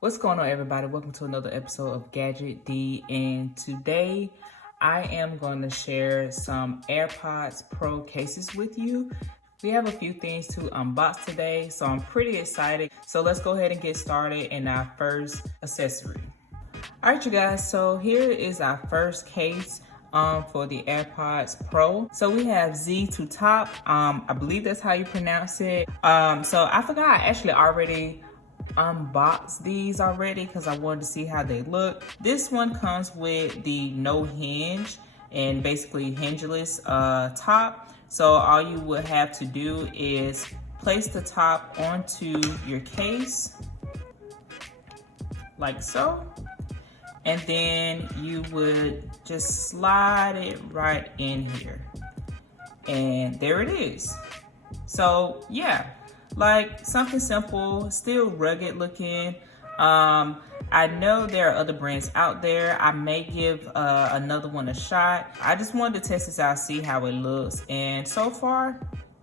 What's going on, everybody? Welcome to another episode of Gadget D, and today I am going to share some AirPods Pro cases with you. We have a few things to unbox today, so I'm pretty excited. So let's go ahead and get started in our first accessory. All right, you guys, so here is our first case for the AirPods Pro. So we have Z to top. I believe that's how you pronounce it. So I forgot I actually already unboxed these already because I wanted to see how they look. This one comes with the no hinge and basically hingeless top. So all you would have to do is place the top onto your case like so, and then you would just slide it right in here, and there it is. So yeah, like something simple, still rugged looking. I know there are other brands out there. I may give another one a shot. I just wanted to test this out, see how it looks, and so far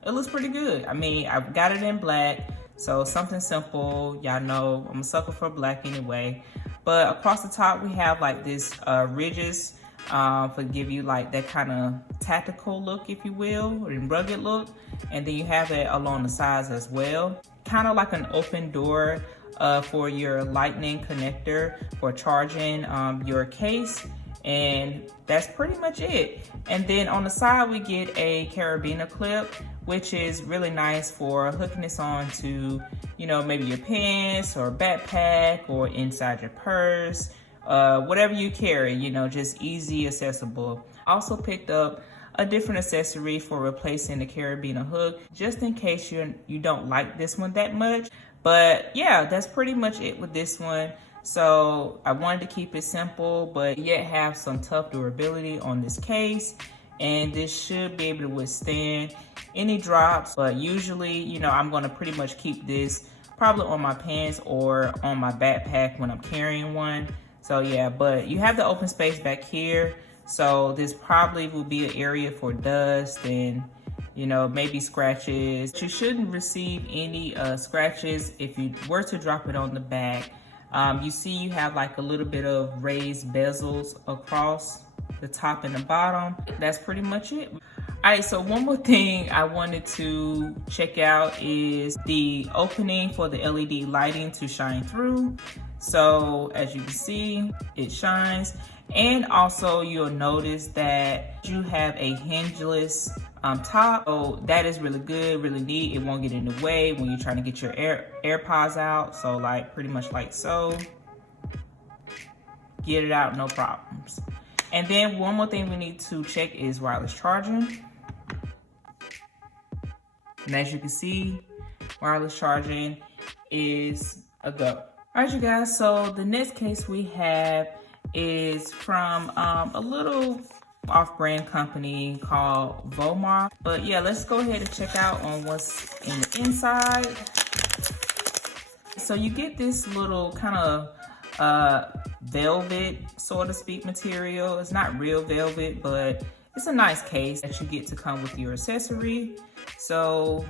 it looks pretty good. I mean, I've got it in black, so something simple. Y'all know I'm a sucker for black anyway. But across the top we have like this ridges for give you like that kind of tactical look, if you will, or rugged look. And then you have it along the sides as well, kind of like an open door for your lightning connector for charging your case. And that's pretty much it. And then on the side we get a carabiner clip, which is really nice for hooking this on to, you know, maybe your pants or backpack or inside your purse, whatever you carry, you know, just easy accessible. Also picked up a different accessory for replacing the carabiner hook, just in case you don't like this one that much. But yeah, that's pretty much it with this one. So I wanted to keep it simple, but yet have some tough durability on this case. And this should be able to withstand any drops. But usually, you know, I'm gonna pretty much keep this probably on my pants or on my backpack when I'm carrying one. So yeah, but you have the open space back here. So this probably will be an area for dust and, you know, maybe scratches. You shouldn't receive any scratches if you were to drop it on the back. You see you have like a little bit of raised bezels across the top and the bottom. That's pretty much it. All right, so one more thing I wanted to check out is the opening for the LED lighting to shine through. So as you can see, it shines. And also you'll notice that you have a hingeless top. So that is really good, really neat. It won't get in the way when you're trying to get your AirPods out. So like pretty much like so. Get it out, no problems. And then one more thing we need to check is wireless charging. And as you can see, wireless charging is a go. All right, you guys, so the next case we have is from a little off-brand company called Vomar. But yeah, let's go ahead and check out on what's in the inside. So you get this little kind of velvet, so to speak, material. It's not real velvet, but it's a nice case that you get to come with your accessory. So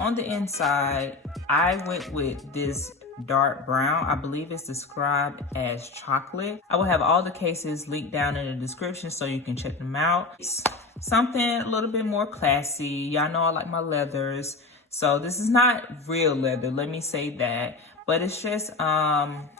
on the inside, I went with this dark brown. I believe it's described as chocolate. I will have all the cases linked down in the description so you can check them out. It's something a little bit more classy. Y'all know I like my leathers. So this is not real leather, let me say that. But it's just,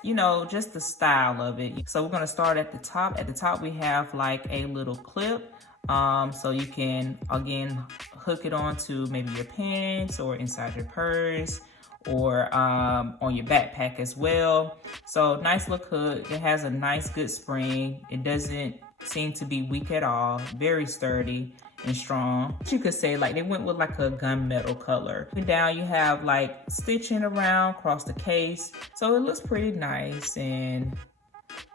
you know, just the style of it. So we're gonna start at the top. At the top, we have like a little clip. So you can, again, hook it onto maybe your pants or inside your purse or on your backpack as well. So nice little hook. It has a nice, good spring. It doesn't seem to be weak at all. Very sturdy and strong. You could say like they went with like a gunmetal color. Down you have like stitching around across the case. So it looks pretty nice and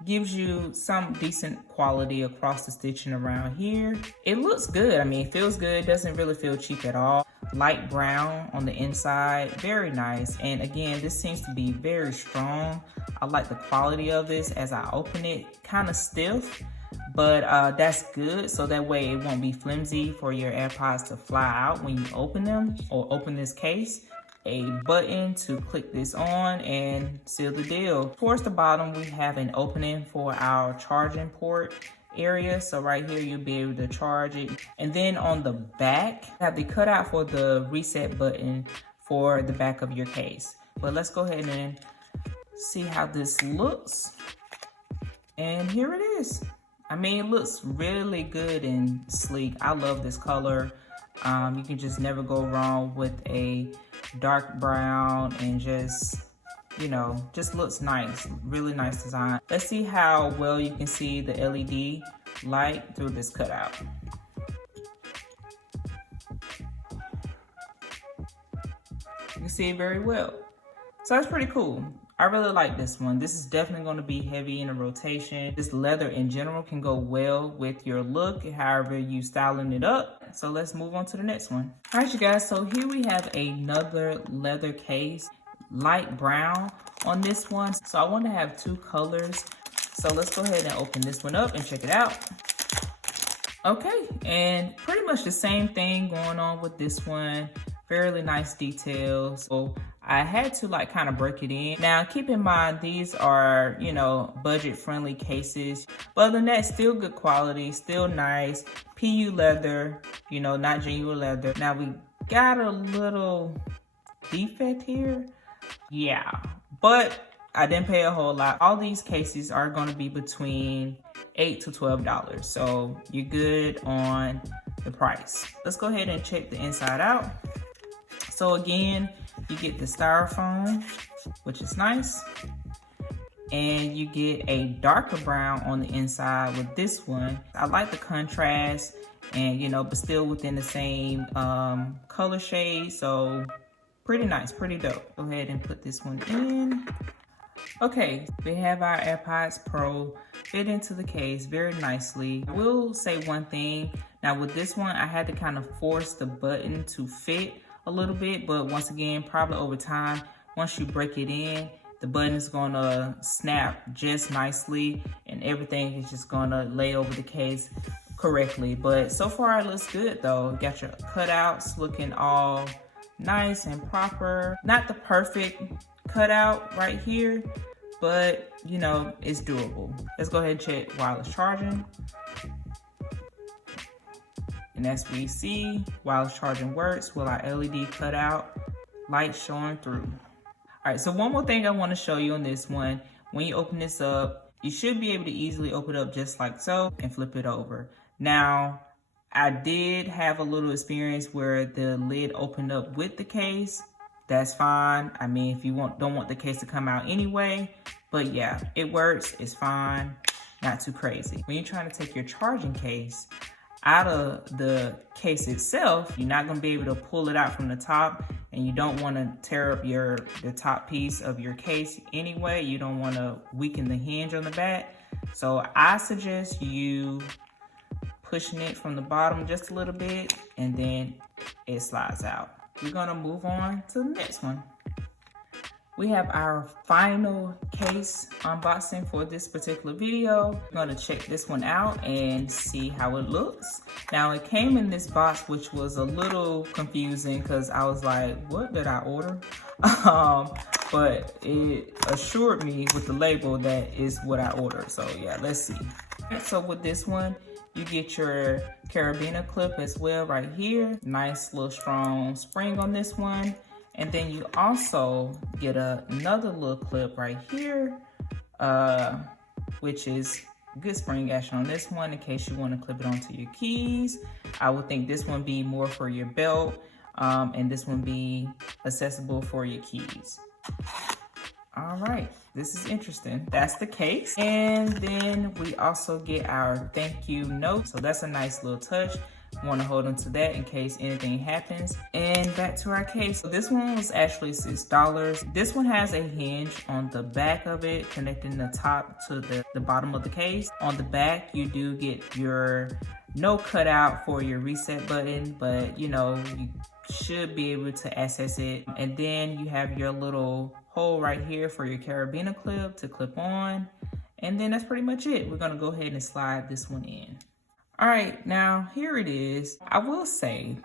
gives you some decent quality across the stitching around here. It looks good. I mean, it feels good. Doesn't really feel cheap at all. Light brown on the inside, very nice. And again, this seems to be very strong. I like the quality of this as I open it. Kind of stiff, but that's good. So that way it won't be flimsy for your AirPods to fly out when you open them or open this case. a button to click this on and seal the deal. Towards the bottom, we have an opening for our charging port area. So right here, you'll be able to charge it. And then on the back, you have the cutout for the reset button for the back of your case. But let's go ahead and see how this looks. And here it is. I mean, it looks really good and sleek. I love this color. You can just never go wrong with a dark brown, and just, you know, just looks nice. Really nice design. Let's see how well you can see the LED light through this cutout. You can see it very well. So that's pretty cool. I really like this one. This is definitely going to be heavy in a rotation. This leather in general can go well with your look, however you styling it up. So let's move on to the next one. All right, you guys, so here we have another leather case, light brown on this one. So I want to have two colors. So let's go ahead and open this one up and check it out. Okay, and pretty much the same thing going on with this one. Fairly nice details. So I had to like kind of break it in. Now keep in mind, these are, you know, budget friendly cases, but other than that, still good quality, still nice. PU leather, you know, not genuine leather. Now we got a little defect here. Yeah, but I didn't pay a whole lot. All these cases are going to be between $8 to $12. So you're good on the price. Let's go ahead and check the inside out. So again, you get the styrofoam, which is nice. And you get a darker brown on the inside with this one. I like the contrast and, you know, but still within the same color shade. So pretty nice, pretty dope. Go ahead and put this one in. Okay, we have our AirPods Pro fit into the case very nicely. I will say one thing. Now with this one, I had to kind of force the button to fit a little bit, but once again, probably over time, once you break it in, the button is gonna snap just nicely and everything is just gonna lay over the case correctly. But so far it looks good though. Got your cutouts looking all nice and proper. Not the perfect cutout right here, but you know, it's doable. Let's go ahead and check wireless charging. And as we see, wireless charging works with our LED cutout, light showing through. All right, so one more thing I want to show you on this one. When you open this up, you should be able to easily open it up just like so and flip it over. Now, I did have a little experience where the lid opened up with the case. That's fine. I mean, if you don't want the case to come out anyway, but yeah, it works, it's fine, not too crazy. When you're trying to take your charging case out of the case itself, you're not gonna be able to pull it out from the top, and you don't wanna tear up the top piece of your case anyway. You don't wanna weaken the hinge on the back. So I suggest you pushing it from the bottom just a little bit, and then it slides out. We're gonna move on to the next one. We have our final case unboxing for this particular video. I'm gonna check this one out and see how it looks. Now it came in this box, which was a little confusing because I was like, what did I order? But it assured me with the label that is what I ordered. So yeah, let's see. So with this one, you get your carabiner clip as well right here. Nice little strong spring on this one. And then you also get another little clip right here, which is good spring action on this one in case you want to clip it onto your keys. I would think this one be more for your belt, and this one be accessible for your keys. All right, this is interesting. That's the case. And then we also get our thank you note. So that's a nice little touch. Want to hold on to that in case anything happens. And back to our case. So this one was actually $6. This one has a hinge on the back of it, connecting the top to the bottom of the case. On the back, you do get your no cutout for your reset button, but you know, you should be able to access it. And then you have your little hole right here for your carabiner clip to clip on. And then that's pretty much it. We're gonna go ahead and slide this one in. All right, now here it is. I will say,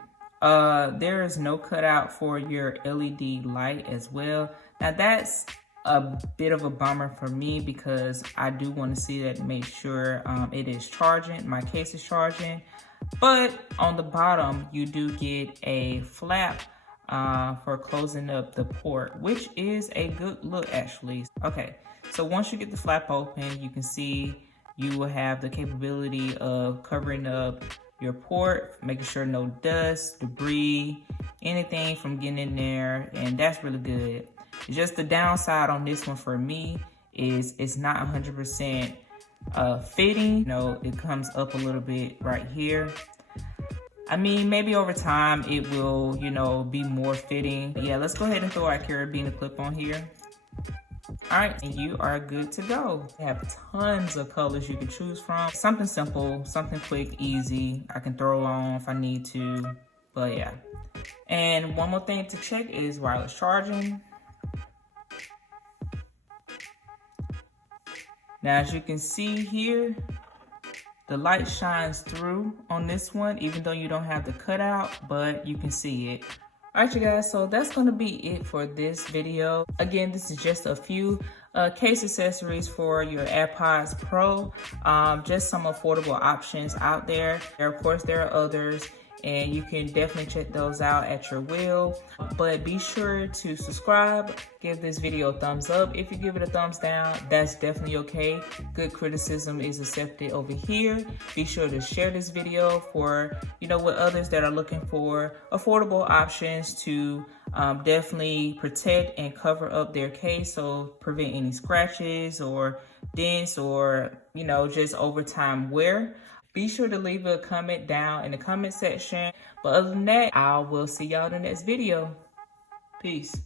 There is no cutout for your LED light as well. Now that's a bit of a bummer for me because I do want to see that, make sure it is charging, my case is charging. But on the bottom, you do get a flap for closing up the port, which is a good look actually. Okay, so once you get the flap open, you can see you will have the capability of covering up your port, making sure no dust, debris, anything from getting in there, and that's really good. Just the downside on this one for me is it's not 100% fitting. You know, it comes up a little bit right here. I mean, maybe over time it will, you know, be more fitting. But yeah, let's go ahead and throw our carabiner clip on here. All right, and you are good to go. You have tons of colors you can choose from. Something simple, something quick, easy. I can throw on if I need to, but yeah. And one more thing to check is wireless charging. Now, as you can see here, the light shines through on this one, even though you don't have the cutout, but you can see it. All right, you guys, so that's gonna be it for this video. Again, this is just a few case accessories for your AirPods Pro. Just some affordable options out there. Of course, there are others, and you can definitely check those out at your will. But be sure to subscribe, give this video a thumbs up. If you give it a thumbs down, that's definitely okay. Good criticism is accepted over here. Be sure to share this video for, you know, with others that are looking for affordable options to definitely protect and cover up their case, so prevent any scratches or dents or, you know, just over time wear. Be sure to leave a comment down in the comment section. But other than that, I will see y'all in the next video. Peace.